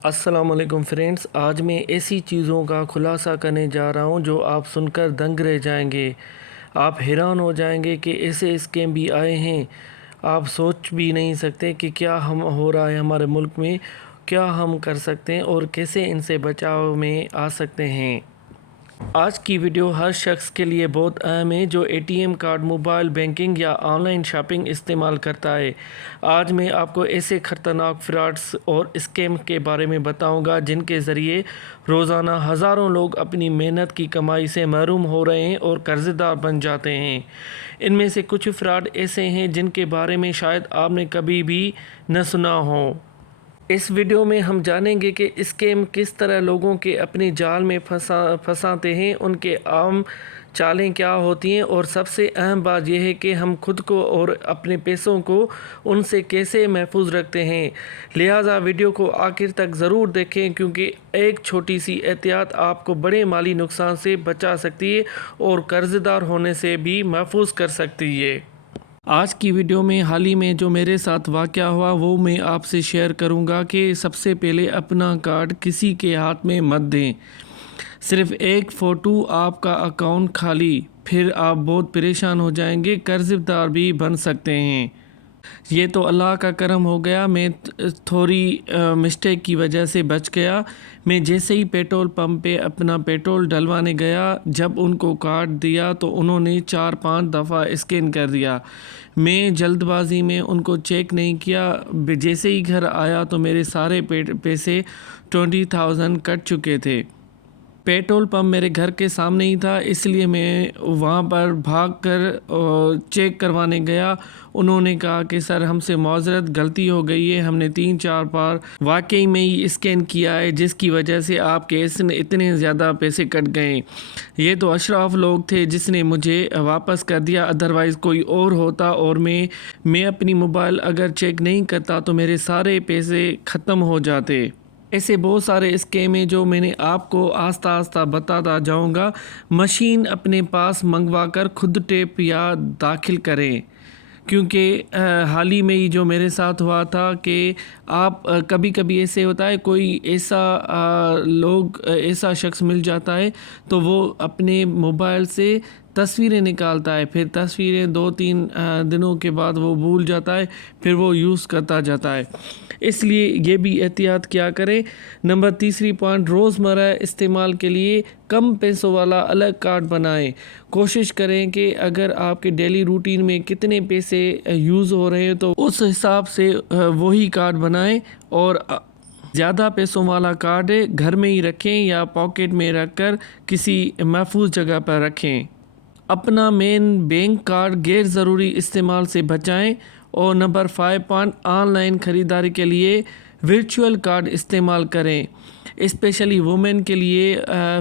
السلام علیکم فرینڈز، آج میں ایسی چیزوں کا خلاصہ کرنے جا رہا ہوں جو آپ سن کر دنگ رہ جائیں گے۔ آپ حیران ہو جائیں گے کہ ایسے اسکیم بھی آئے ہیں۔ آپ سوچ بھی نہیں سکتے کہ کیا ہو رہا ہے ہمارے ملک میں، کیا ہم کر سکتے ہیں اور کیسے ان سے بچاؤ میں آ سکتے ہیں۔ آج کی ویڈیو ہر شخص کے لیے بہت اہم ہے جو A T M card, mobile banking یا آن لائن شاپنگ استعمال کرتا ہے۔ آج میں آپ کو ایسے خطرناک فراڈز اور اسکیم کے بارے میں بتاؤں گا جن کے ذریعے روزانہ ہزاروں لوگ اپنی محنت کی کمائی سے محروم ہو رہے ہیں اور قرض دار بن جاتے ہیں۔ ان میں سے کچھ فراڈ ایسے ہیں جن کے بارے میں شاید آپ نے کبھی بھی نہ سنا ہو۔ اس ویڈیو میں ہم جانیں گے کہ اسکیم کس طرح لوگوں کے اپنے جال میں پھنساتے ہیں، ان کے عام چالیں کیا ہوتی ہیں اور سب سے اہم بات یہ ہے کہ ہم خود کو اور اپنے پیسوں کو ان سے کیسے محفوظ رکھتے ہیں۔ لہٰذا ویڈیو کو آخر تک ضرور دیکھیں کیونکہ ایک چھوٹی سی احتیاط آپ کو بڑے مالی نقصان سے بچا سکتی ہے اور قرض دار ہونے سے بھی محفوظ کر سکتی ہے۔ آج کی ویڈیو میں حال ہی میں جو میرے ساتھ واقعہ ہوا وہ میں آپ سے شیئر کروں گا کہ سب سے پہلے اپنا کارڈ کسی کے ہاتھ میں مت دیں۔ صرف ایک فوٹو آپ کا اکاؤنٹ خالی، پھر آپ بہت پریشان ہو جائیں گے، قرض دار بھی بن سکتے ہیں۔ یہ تو اللہ کا کرم ہو گیا، میں تھوڑی مسٹیک کی وجہ سے بچ گیا۔ میں جیسے ہی پیٹرول پمپ پہ اپنا پیٹرول ڈلوانے گیا، جب ان کو کارڈ دیا تو انہوں نے 4-5 دفعہ اسکین کر دیا۔ میں جلد بازی میں ان کو چیک نہیں کیا، جیسے ہی گھر آیا تو میرے سارے پیسے 20,000 کٹ چکے تھے۔ پیٹرول پمپ میرے گھر کے سامنے ہی تھا، اس لیے میں وہاں پر بھاگ کر چیک کروانے گیا۔ انہوں نے کہا کہ سر ہم سے معذرت، غلطی ہو گئی ہے، ہم نے 3-4 بار واقعی میں ہی اسکین کیا ہے جس کی وجہ سے آپ کے اتنے زیادہ پیسے کٹ گئے۔ یہ تو اشراف لوگ تھے جس نے مجھے واپس کر دیا، ادروائز کوئی اور ہوتا اور میں اپنی موبائل اگر چیک نہیں کرتا تو میرے سارے پیسے ختم ہو جاتے۔ ایسے بہت سارے اسکیم ہیں جو میں نے آپ کو آہستہ آہستہ بتاتا جاؤں گا۔ مشین اپنے پاس منگوا کر خود ٹیپ یا داخل کریں، کیونکہ حال ہی میں ہی جو میرے ساتھ ہوا تھا کہ آپ کبھی کبھی ایسے ہوتا ہے کوئی ایسا شخص مل جاتا ہے تو وہ اپنے موبائل سے تصویریں نکالتا ہے، پھر تصویریں 2-3 دنوں کے بعد وہ بھول جاتا ہے، پھر وہ یوز کرتا جاتا ہے۔ اس لیے یہ بھی احتیاط کیا کریں۔ نمبر تیسری پوائنٹ، روزمرہ استعمال کے لیے کم پیسوں والا الگ کارڈ بنائیں۔ کوشش کریں کہ اگر آپ کے ڈیلی روٹین میں کتنے پیسے یوز ہو رہے ہیں تو اس حساب سے وہی کارڈ بنائیں، اور زیادہ پیسوں والا کارڈ گھر میں ہی رکھیں یا پاکٹ میں رکھ کر کسی محفوظ جگہ پر رکھیں۔ اپنا مین بینک کارڈ غیر ضروری استعمال سے بچائیں۔ اور نمبر 5 پوائنٹ، آن لائن خریداری کے لیے ورچوئل کارڈ استعمال کریں۔ اسپیشلی وومن کے لیے،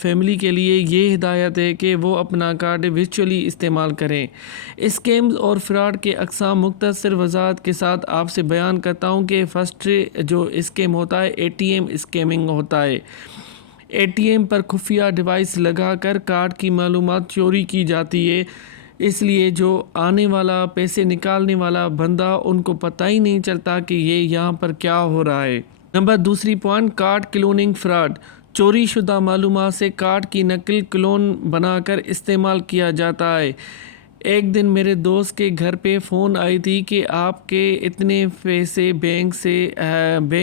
فیملی کے لیے یہ ہدایت ہے کہ وہ اپنا کارڈ ورچوئلی استعمال کریں۔ اسکیمز اور فراڈ کے اقسام مختصر وضاحت کے ساتھ آپ سے بیان کرتا ہوں کہ فرسٹ جو اسکیم ہوتا ہے اے ٹی ایم اسکیمنگ ہوتا ہے۔ اے ٹی ایم پر خفیہ ڈیوائس لگا کر کارڈ کی معلومات چوری کی جاتی ہے، اس لیے جو آنے والا پیسے نکالنے والا بندہ ان کو پتہ ہی نہیں چلتا کہ یہ یہاں پر کیا ہو رہا ہے۔ نمبر دوسری پوائنٹ، کارڈ کلوننگ فراڈ۔ چوری شدہ معلومات سے کارڈ کی نقل کلون بنا کر استعمال کیا جاتا ہے۔ ایک دن میرے دوست کے گھر پہ فون آئی تھی کہ آپ کے اتنے پیسے بینک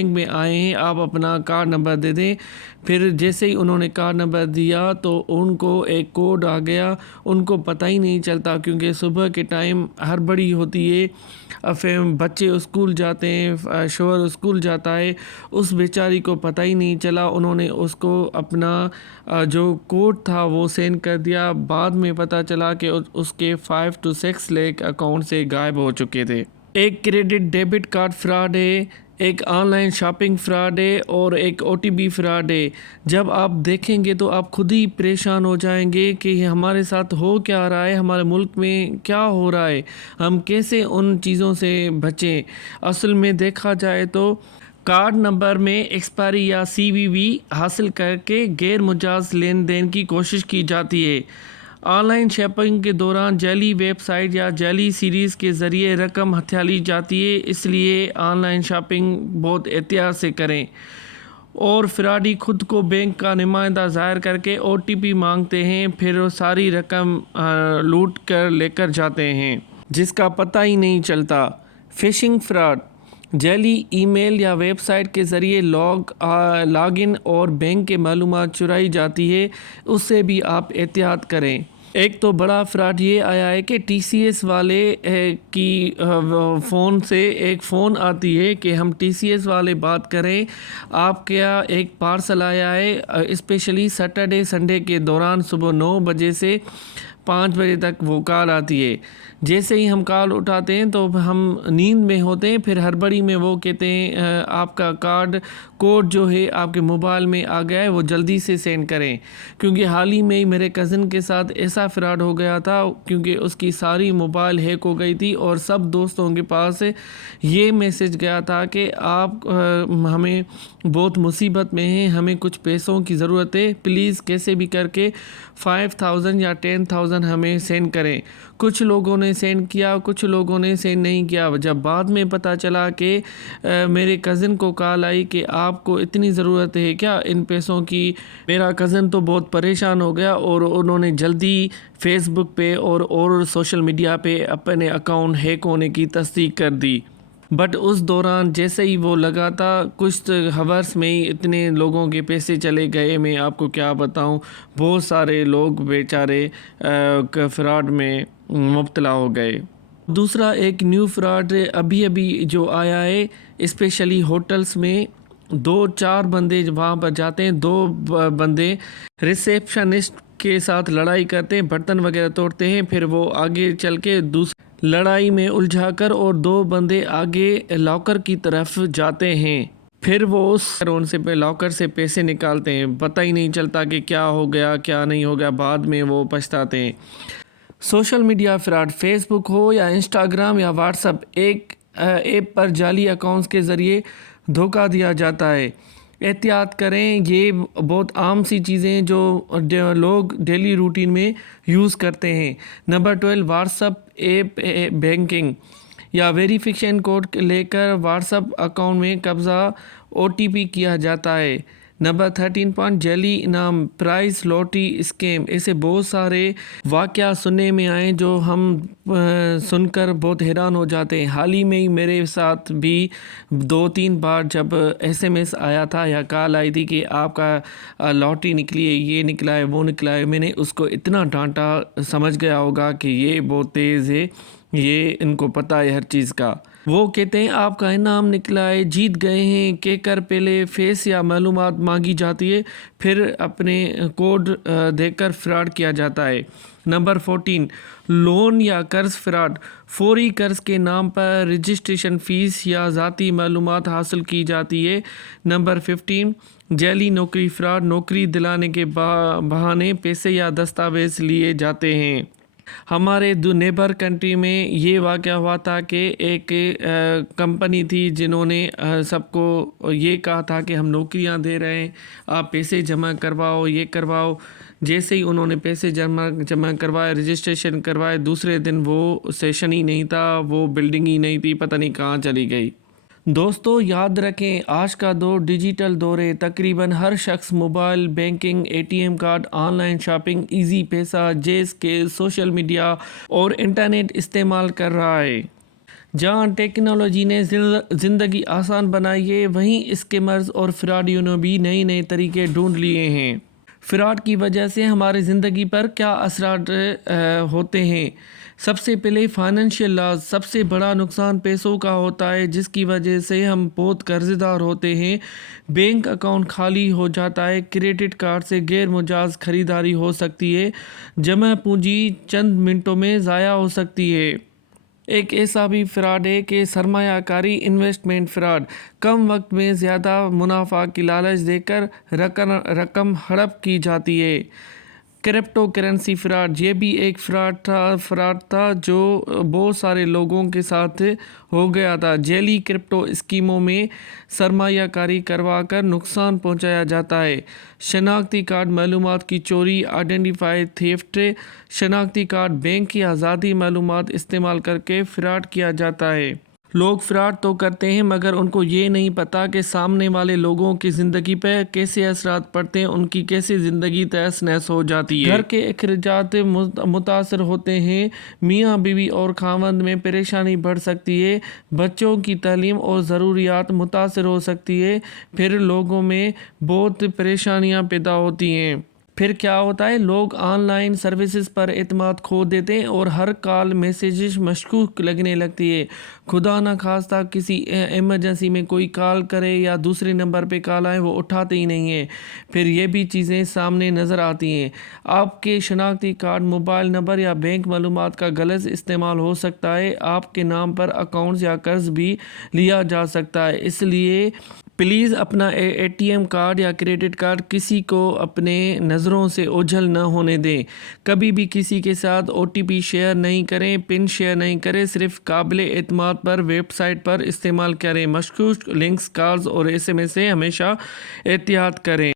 میں آئے ہیں، آپ اپنا کارڈ نمبر دے دیں۔ پھر جیسے ہی انہوں نے کارڈ نمبر دیا تو ان کو ایک کوڈ آ گیا، ان کو پتہ ہی نہیں چلتا کیونکہ صبح کے ٹائم ہڑبڑی ہوتی ہے، پھر بچے اسکول جاتے ہیں، شوہر اسکول جاتا ہے، اس بیچاری کو پتہ ہی نہیں چلا۔ انہوں نے اس کو اپنا جو کوڈ تھا وہ سینڈ کر دیا، بعد میں پتہ چلا کہ اس کے 5 to 6 لاکھ اکاؤنٹ سے غائب ہو چکے تھے۔ ایک کریڈٹ ڈیبٹ کارڈ فراڈ ہے، ایک آن لائن شاپنگ فراڈ ہے اور ایک او ٹی پی فراڈ ہے۔ جب آپ دیکھیں گے تو آپ خود ہی پریشان ہو جائیں گے کہ ہمارے ساتھ ہو کیا رہا ہے، ہمارے ملک میں کیا ہو رہا ہے، ہم کیسے ان چیزوں سے بچیں۔ اصل میں دیکھا جائے تو کارڈ نمبر میں ایکسپائری یا سی وی وی حاصل کر کے غیر مجاز لین دین کی کوشش کی جاتی ہے۔ آن لائن شاپنگ کے دوران جعلی ویب سائٹ یا جعلی سیریز کے ذریعے رقم ہتھیالی جاتی ہے، اس لیے آن لائن شاپنگ بہت احتیاط سے کریں۔ اور فراڈی خود کو بینک کا نمائندہ ظاہر کر کے OTP مانگتے ہیں، پھر وہ ساری رقم لوٹ کر لے کر جاتے ہیں جس کا پتہ ہی نہیں چلتا۔ فشنگ فراڈ، جعلی ای میل یا ویب سائٹ کے ذریعے لاگ ان اور بینک کے معلومات چرائی جاتی ہے، اس سے بھی آپ احتیاط کریں۔ ایک تو بڑا فراڈ یہ آیا ہے کہ TCS والے کی فون سے ایک فون آتی ہے کہ ہم TCS والے بات کریں، آپ کیا ایک پارسل آیا ہے، اسپیشلی سیٹرڈے سنڈے کے دوران صبح 9 بجے سے 5 بجے تک وہ کال آتی ہے۔ جیسے ہی ہم کال اٹھاتے ہیں تو ہم نیند میں ہوتے ہیں، پھر ہڑبڑی میں وہ کہتے ہیں آپ کا کوڈ جو ہے آپ کے موبائل میں آ گیا ہے، وہ جلدی سے سینڈ کریں۔ کیونکہ حال ہی میں میرے کزن کے ساتھ ایسا فراڈ ہو گیا تھا، کیونکہ اس کی ساری موبائل ہیک ہو گئی تھی اور سب دوستوں کے پاس یہ میسج گیا تھا کہ آپ ہمیں بہت مصیبت میں ہیں، ہمیں کچھ پیسوں کی ضرورت ہے، پلیز کیسے بھی کر کے 5000 یا 10000 ہمیں سینڈ کریں۔ کچھ لوگوں نے سینڈ کیا، کچھ لوگوں نے سینڈ نہیں کیا۔ جب بعد میں پتہ چلا کہ میرے کزن کو کال آئی کہ آپ کو اتنی ضرورت ہے کیا ان پیسوں کی، میرا کزن تو بہت پریشان ہو گیا اور انہوں نے جلدی فیس بک پہ اور سوشل میڈیا پہ اپنے اکاؤنٹ ہیک ہونے کی تصدیق کر دی۔ بٹ اس دوران جیسے ہی وہ لگا تھا، کچھ ہورس میں ہی اتنے لوگوں کے پیسے چلے گئے، میں آپ کو کیا بتاؤں، بہت سارے لوگ بیچارے فراڈ میں مبتلا ہو گئے۔ دوسرا ایک نیو فراڈ ابھی جو آیا ہے، اسپیشلی ہوٹلز میں 2-4 بندے وہاں پر جاتے ہیں، 2 بندے ریسیپشنسٹ کے ساتھ لڑائی کرتے ہیں، برتن وغیرہ توڑتے ہیں، پھر وہ آگے چل کے لڑائی میں الجھا کر اور 2 بندے آگے لاکر کی طرف جاتے ہیں، پھر وہ ان سے لاکر سے پیسے نکالتے ہیں، پتہ ہی نہیں چلتا کہ کیا ہو گیا کیا نہیں ہو گیا، بعد میں وہ پچھتاتے ہیں۔ سوشل میڈیا فراڈ، فیس بک ہو یا انسٹاگرام یا واٹس ایپ پر جعلی اکاؤنٹس کے ذریعے دھوکہ دیا جاتا ہے۔ احتیاط کریں، یہ بہت عام سی چیزیں ہیں جو لوگ ڈیلی روٹین میں یوز کرتے ہیں۔ نمبر 12، واٹس ایپ بینکنگ یا ویریفیکیشن کوڈ لے کر واٹس ایپ اکاؤنٹ میں قبضہ OTP کیا جاتا ہے۔ نمبر 13 جعلی انعام، پرائز لاٹری اسکیم، ایسے بہت سارے واقعات سننے میں آئے جو ہم سن کر بہت حیران ہو جاتے ہیں۔ حال ہی میں میرے ساتھ بھی 2-3 بار جب SMS آیا تھا یا کال آئی تھی کہ آپ کا لاٹری نکلی ہے، یہ نکلا ہے، وہ نکلا ہے، میں نے اس کو اتنا ڈانٹا، سمجھ گیا ہوگا کہ یہ بہت تیز ہے، یہ ان کو پتہ ہے ہر چیز کا۔ وہ کہتے ہیں آپ کا انعام نکلا ہے، جیت گئے ہیں، کہہ کر پہلے فیس یا معلومات مانگی جاتی ہے، پھر اپنے کوڈ دے کر فراڈ کیا جاتا ہے۔ نمبر 14، لون یا قرض فراڈ، فوری قرض کے نام پر رجسٹریشن فیس یا ذاتی معلومات حاصل کی جاتی ہے۔ نمبر 15، جعلی نوکری فراڈ، نوکری دلانے کے بہانے پیسے یا دستاویز لیے جاتے ہیں۔ ہمارے نیبر کنٹری میں یہ واقعہ ہوا تھا کہ ایک کمپنی تھی جنہوں نے سب کو یہ کہا تھا کہ ہم نوکریاں دے رہے ہیں، آپ پیسے جمع کرواؤ، یہ کرواؤ۔ جیسے ہی انہوں نے پیسے جمع کروائے، رجسٹریشن کروائے، دوسرے دن وہ سیشن ہی نہیں تھا، وہ بلڈنگ ہی نہیں تھی، پتہ نہیں کہاں چلی گئی۔ دوستو یاد رکھیں، آج کا دور ڈیجیٹل دور ہے، تقریباً ہر شخص mobile banking, ATM card, on line shopping, easy پیسہ، JSK، سوشل میڈیا اور انٹرنیٹ استعمال کر رہا ہے۔ جہاں ٹیکنالوجی نے زندگی آسان بنائی ہے، وہیں اسکیمرز اور فراڈیوں نے بھی نئے طریقے ڈھونڈ لیے ہیں۔ فراڈ کی وجہ سے ہماری زندگی پر کیا اثرات ہوتے ہیں؟ سب سے پہلے فائنینشیل لاس، سب سے بڑا نقصان پیسوں کا ہوتا ہے، جس کی وجہ سے ہم بہت قرض دار ہوتے ہیں، بینک اکاؤنٹ خالی ہو جاتا ہے، کریڈٹ کارڈ سے غیر مجاز خریداری ہو سکتی ہے، جمع پونجی چند منٹوں میں ضائع ہو سکتی ہے۔ ایک ایسا بھی فراڈ ہے کہ سرمایہ کاری، انویسٹمنٹ فراڈ، کم وقت میں زیادہ منافع کی لالچ دے کر رقم ہڑپ کی جاتی ہے۔ کرپٹو کرنسی فراڈ، یہ بھی ایک فراڈ تھا جو بہت سارے لوگوں کے ساتھ ہو گیا تھا۔ جعلی کرپٹو اسکیموں میں سرمایہ کاری کروا کر نقصان پہنچایا جاتا ہے۔ شناختی کارڈ معلومات کی چوری، آئیڈینٹیفائی تھیفٹ، شناختی کارڈ، بینک یا ذاتی معلومات استعمال کر کے فراڈ کیا جاتا ہے۔ لوگ فراڈ تو کرتے ہیں مگر ان کو یہ نہیں پتا کہ سامنے والے لوگوں کی زندگی پہ کیسے اثرات پڑتے ہیں، ان کی کیسے زندگی تہس نہس ہو جاتی ہے۔ گھر کے اخراجات متاثر ہوتے ہیں، میاں بیوی اور خاوند میں پریشانی بڑھ سکتی ہے، بچوں کی تعلیم اور ضروریات متاثر ہو سکتی ہے، پھر لوگوں میں بہت پریشانیاں پیدا ہوتی ہیں۔ پھر کیا ہوتا ہے، لوگ آن لائن سروسز پر اعتماد کھو دیتے ہیں اور ہر کال میسیجز مشکوک لگنے لگتی ہے۔ خدا نہ خواستہ کسی ایمرجنسی میں کوئی کال کرے یا دوسرے نمبر پہ کال آئے، وہ اٹھاتے ہی نہیں ہیں۔ پھر یہ بھی چیزیں سامنے نظر آتی ہیں، آپ کے شناختی کارڈ، موبائل نمبر یا بینک معلومات کا غلط استعمال ہو سکتا ہے، آپ کے نام پر اکاؤنٹس یا قرض بھی لیا جا سکتا ہے۔ اس لیے پلیز اپنا اے ٹی ایم کارڈ یا کریڈٹ کارڈ کسی کو اپنے نظروں سے اوجھل نہ ہونے دیں۔ کبھی بھی کسی کے ساتھ OTP شیئر نہیں کریں، پن شیئر نہیں کریں، صرف قابل اعتماد پر ویب سائٹ پر استعمال کریں۔ مشکوک لنکس، کالز اور SMS سے ہمیشہ احتیاط کریں۔